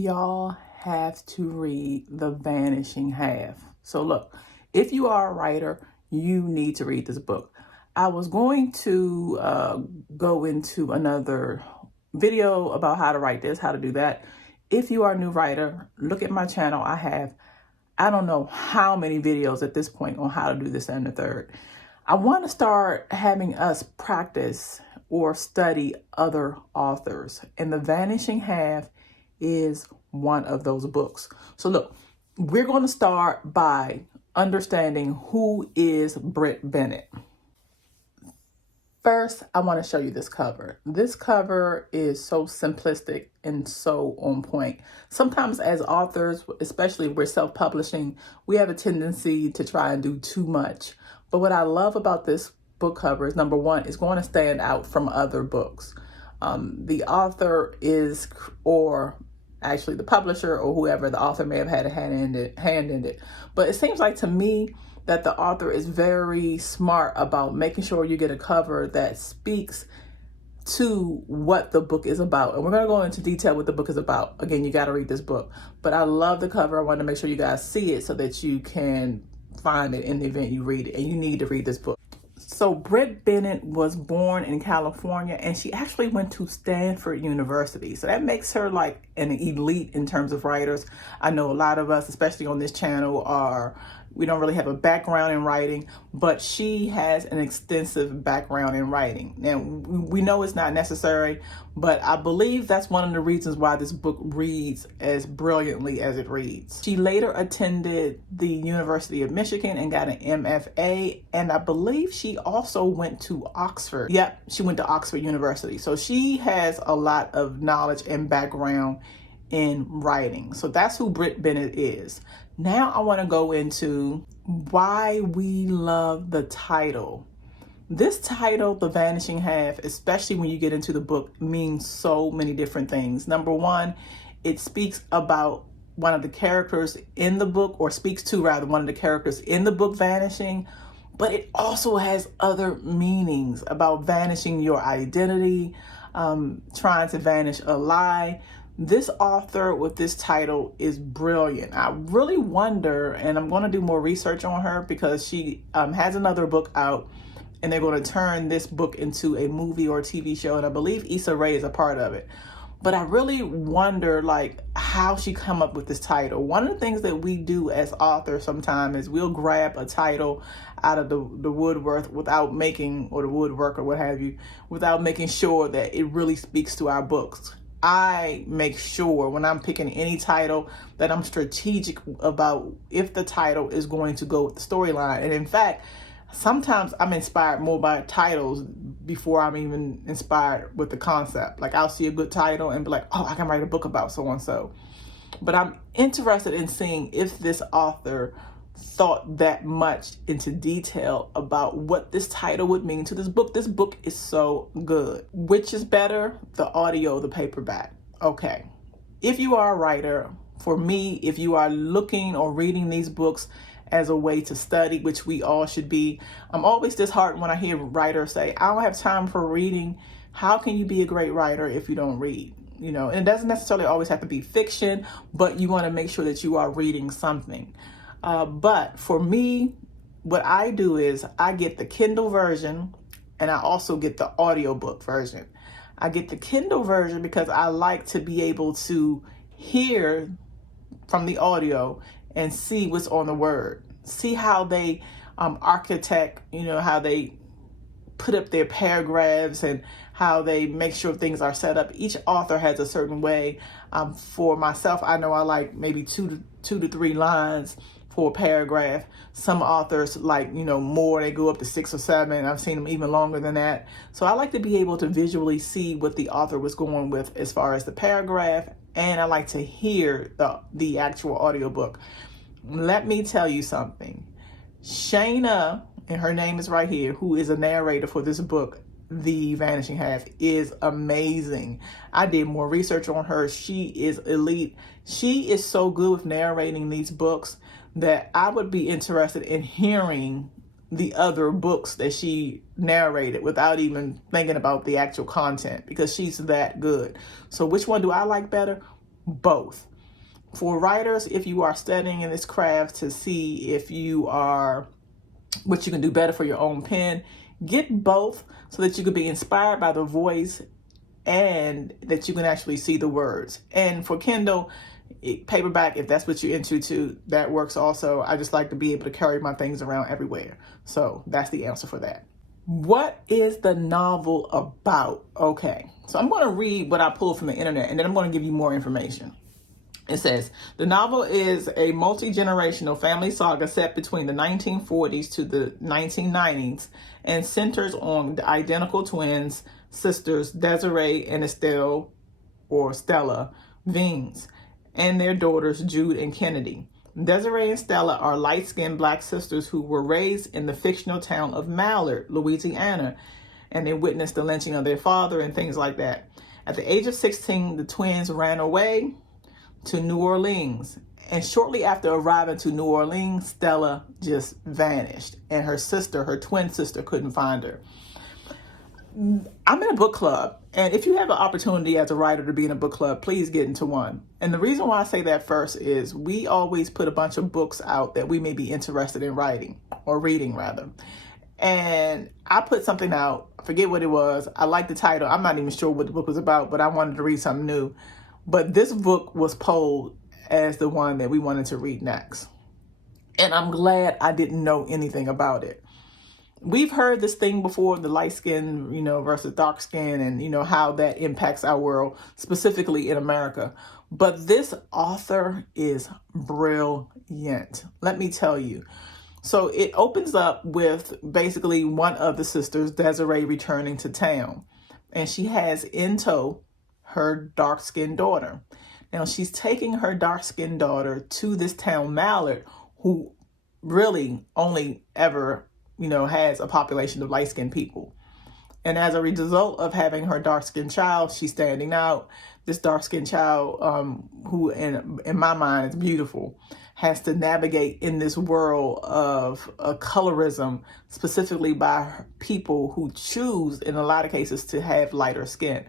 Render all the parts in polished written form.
Y'all have to read The Vanishing Half. So look, if you are a writer, you need to read this book. I was going to go into another video about how to write this, how to do that. If you are a new writer, look at my channel. I don't know how many videos at this point on how to do this and the third. I want to start having us practice or study other authors. And The Vanishing Half is one of those books. So look, we're going to start by understanding who is Britt Bennett. First, I want to show you this cover. This cover is so simplistic and so on point. Sometimes as authors, especially if we're self-publishing, we have a tendency to try and do too much. But what I love about this book cover is, number one, it's going to stand out from other books. The author is, or actually the publisher or whoever, the author may have had a hand in it. But it seems like to me that the author is very smart about making sure you get a cover that speaks to what the book is about. And we're going to go into detail what the book is about. Again, you got to read this book. But I love the cover. I want to make sure you guys see it so that you can find it in the event you read it. And you need to read this book. So Britt Bennett was born in California, and she actually went to Stanford University. So that makes her like an elite in terms of writers. I know a lot of us, especially on this channel, we don't really have a background in writing, but she has an extensive background in writing. Now, we know it's not necessary, but I believe that's one of the reasons why this book reads as brilliantly as it reads. She later attended the University of Michigan and got an MFA, and I believe she also went to Oxford. Yep, she went to Oxford University. So she has a lot of knowledge and background in writing. So that's who Britt Bennett is. Now I want to go into why we love the title. This title, The Vanishing Half, especially when you get into the book, means so many different things. Number one, it speaks about one of the characters in the book, or speaks to rather one of the characters in the book vanishing, but it also has other meanings about vanishing your identity, trying to vanish a lie. This author with this title is brilliant. I really wonder, and I'm going to do more research on her because she has another book out, and they're going to turn this book into a movie or TV show, and I believe Issa Rae is a part of it. But I really wonder like how she come up with this title. One of the things that we do as authors sometimes is we'll grab a title out of the woodwork without making, or the woodwork or what have you, without making sure that it really speaks to our books. I make sure when I'm picking any title that I'm strategic about if the title is going to go with the storyline. And in fact, sometimes I'm inspired more by titles before I'm even inspired with the concept. Like I'll see a good title and be like, oh, I can write a book about so and so. But I'm interested in seeing if this author thought that much into detail about what this title would mean to this book. This book is so good. Which is better, the audio or the paperback? Okay. If you are a writer, for me, if you are looking or reading these books as a way to study, which we all should be, I'm always disheartened when I hear writers say, I don't have time for reading. How can you be a great writer if you don't read? You know, and it doesn't necessarily always have to be fiction, but you want to make sure that you are reading something. But for me, what I do is I get the Kindle version, and I also get the audiobook version. I get the Kindle version because I like to be able to hear from the audio and see what's on the word. See how they architect, you know, how they put up their paragraphs and how they make sure things are set up. Each author has a certain way. For myself, I know I like maybe two to three lines for a paragraph. Some authors like, you know, more, they go up to 6 or 7. I've seen them even longer than that. So I like to be able to visually see what the author was going with as far as the paragraph, and I like to hear the actual audiobook. Let me tell you something. Shayna, and her name is right here, who is a narrator for this book, The Vanishing Half, is amazing. I did more research on her. She is elite. She is so good with narrating these books that I would be interested in hearing the other books that she narrated without even thinking about the actual content, because she's that good. So which one do I like better? Both. For writers, if you are studying in this craft to see if you are, what you can do better for your own pen, get both so that you can be inspired by the voice and that you can actually see the words. And for Kindle, paperback, if that's what you're into too, that works also. I just like to be able to carry my things around everywhere. So that's the answer for that. What is the novel about? Okay, so I'm going to read what I pulled from the internet, and then I'm going to give you more information. It says, the novel is a multi-generational family saga set between the 1940s to the 1990s and centers on the identical twins, sisters Desiree and Estelle, or Stella, Vines, and their daughters Jude and Kennedy. Desiree and Stella are light-skinned black sisters who were raised in the fictional town of Mallard, Louisiana, and they witnessed the lynching of their father and things like that. At the age of 16, the twins ran away to New Orleans, and shortly after arriving to New Orleans, Stella just vanished, and her sister, her twin sister, couldn't find her. I'm in a book club, and if you have an opportunity as a writer to be in a book club, please get into one. And the reason why I say that first is we always put a bunch of books out that we may be interested in writing, or reading rather. And I put something out, I forget what it was. I like the title. I'm not even sure what the book was about, but I wanted to read something new. But this book was polled as the one that we wanted to read next. And I'm glad I didn't know anything about it. We've heard this thing before, the light skin, versus dark skin, and, how that impacts our world, specifically in America. But this author is brilliant. Let me tell you. So it opens up with basically one of the sisters, Desiree, returning to town. And she has in tow her dark-skinned daughter. Now, she's taking her dark-skinned daughter to this town, Mallard, who really only ever has a population of light-skinned people. And as a result of having her dark-skinned child, she's standing out. This dark-skinned child, who in my mind is beautiful, has to navigate in this world of colorism, specifically by people who choose, in a lot of cases, to have lighter skin.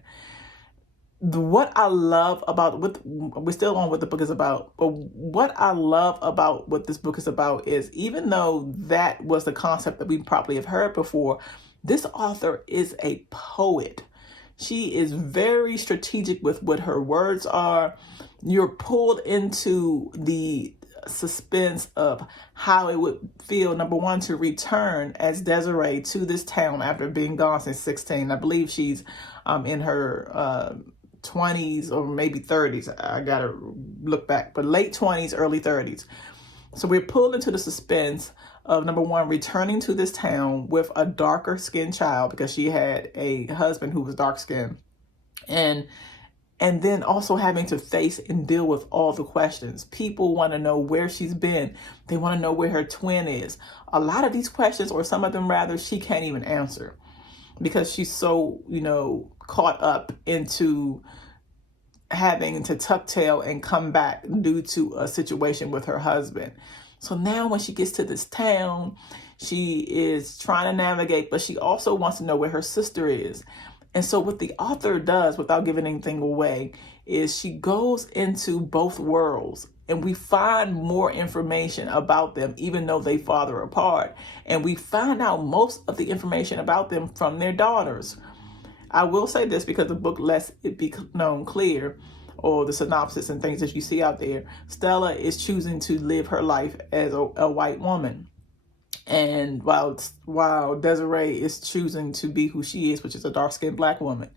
What I love about we're still on what the book is about, but what I love about what this book is about is, even though that was the concept that we probably have heard before, this author is a poet. She is very strategic with what her words are. You're pulled into the suspense of how it would feel, number one, to return as Desiree to this town after being gone since 16. I believe she's in her 20s or maybe 30s. I gotta look back, but late 20s, early 30s. So we're pulled into the suspense of, number one, returning to this town with a darker skinned child because she had a husband who was dark skinned, and then also having to face and deal with all the questions. People want to know where she's been. They want to know where her twin is. A lot of these questions, or some of them rather, she can't even answer, because she's so, caught up into having to tuck tail and come back due to a situation with her husband. So now when she gets to this town, she is trying to navigate, but she also wants to know where her sister is. And so what the author does, without giving anything away, is she goes into both worlds, and we find more information about them, even though they father apart. And we find out most of the information about them from their daughters. I will say this, because the book lets it be known clear, or the synopsis and things that you see out there, Stella is choosing to live her life as a white woman. And while Desiree is choosing to be who she is, which is a dark-skinned black woman.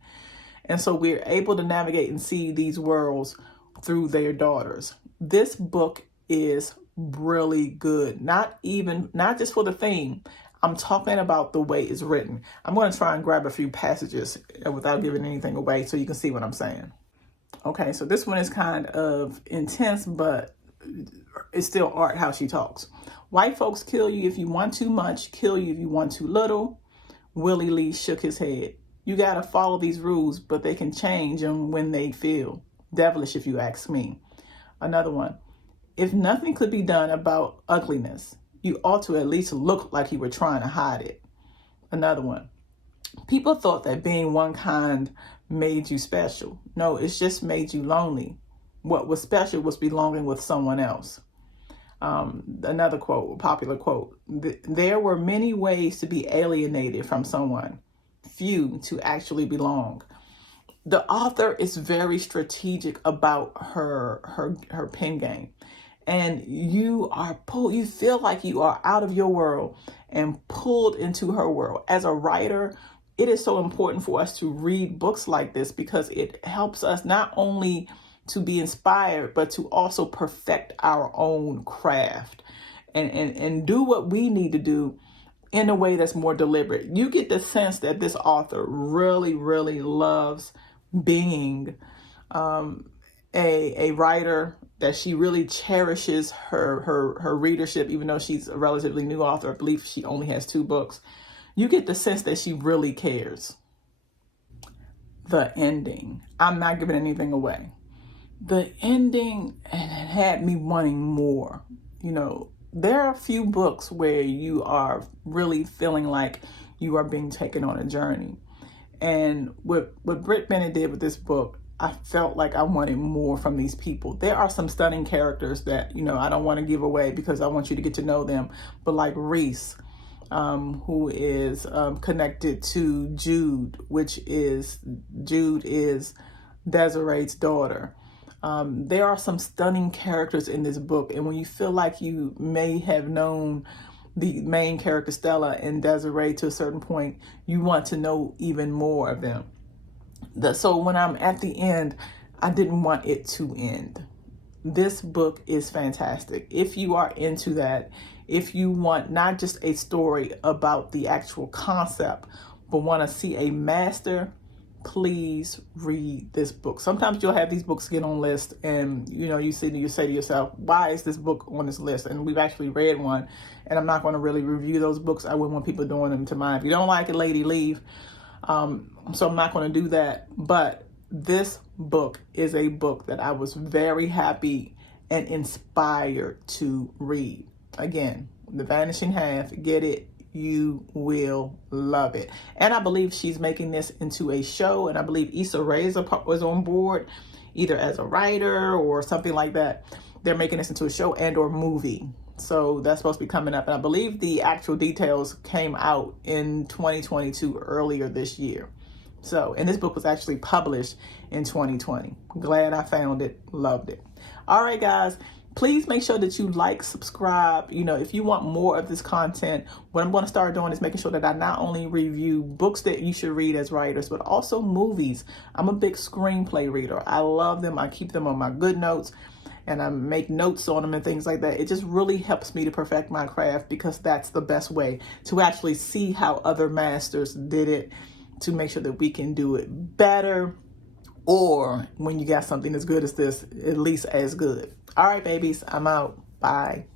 And so we're able to navigate and see these worlds through their daughters. This book is really good. Not just for the theme. I'm talking about the way it's written. I'm going to try and grab a few passages without giving anything away so you can see what I'm saying. Okay, so this one is kind of intense, but it's still art how she talks. White folks kill you if you want too much, kill you if you want too little. Willie Lee shook his head. You got to follow these rules, but they can change them when they feel. Devilish, if you ask me. Another one. If nothing could be done about ugliness, you ought to at least look like you were trying to hide it. Another one. People thought that being one kind made you special. No, it's just made you lonely. what was special was belonging with someone else. Another quote, popular quote, there were many ways to be alienated from someone, few to actually belong. The author is very strategic about her pen game. And you feel like you are out of your world and pulled into her world. As a writer, it is so important for us to read books like this because it helps us not only to be inspired, but to also perfect our own craft and do what we need to do in a way that's more deliberate. You get the sense that this author really, really loves being a writer, that she really cherishes her readership, even though she's a relatively new author. I believe she only has 2 books. You get the sense that she really cares. The ending. I'm not giving anything away. The ending had me wanting more. There are a few books where you are really feeling like you are being taken on a journey. And what Britt Bennett did with this book, I felt like I wanted more from these people. There are some stunning characters that, I don't want to give away because I want you to get to know them. But like Reese, who is connected to Jude, Jude is Desiree's daughter. There are some stunning characters in this book. And when you feel like you may have known the main character, Stella and Desiree, to a certain point, you want to know even more of them. So when I'm at the end, I didn't want it to end. This book is fantastic. If you are into that, if you want not just a story about the actual concept, but want to see a master, please read this book. Sometimes you'll have these books get on list and you say to yourself, why is this book on this list? And we've actually read one, and I'm not going to really review those books. I wouldn't want people doing them to mine. If you don't like it, lady, leave. So I'm not going to do that. But this book is a book that I was very happy and inspired to read. Again, The Vanishing Half. Get it. You will love it. And I believe she's making this into a show. And I believe Issa Rae was on board, either as a writer or something like that. They're making this into a show and or movie. So that's supposed to be coming up. And I believe the actual details came out in 2022, earlier this year. So, and this book was actually published in 2020. Glad I found it. Loved it. All right, guys. Please make sure that you like, subscribe. If you want more of this content, what I'm going to start doing is making sure that I not only review books that you should read as writers, but also movies. I'm a big screenplay reader. I love them. I keep them on my good notes and I make notes on them and things like that. It just really helps me to perfect my craft because that's the best way to actually see how other masters did it, to make sure that we can do it better, or when you got something as good as this, at least as good. All right, babies, I'm out. Bye.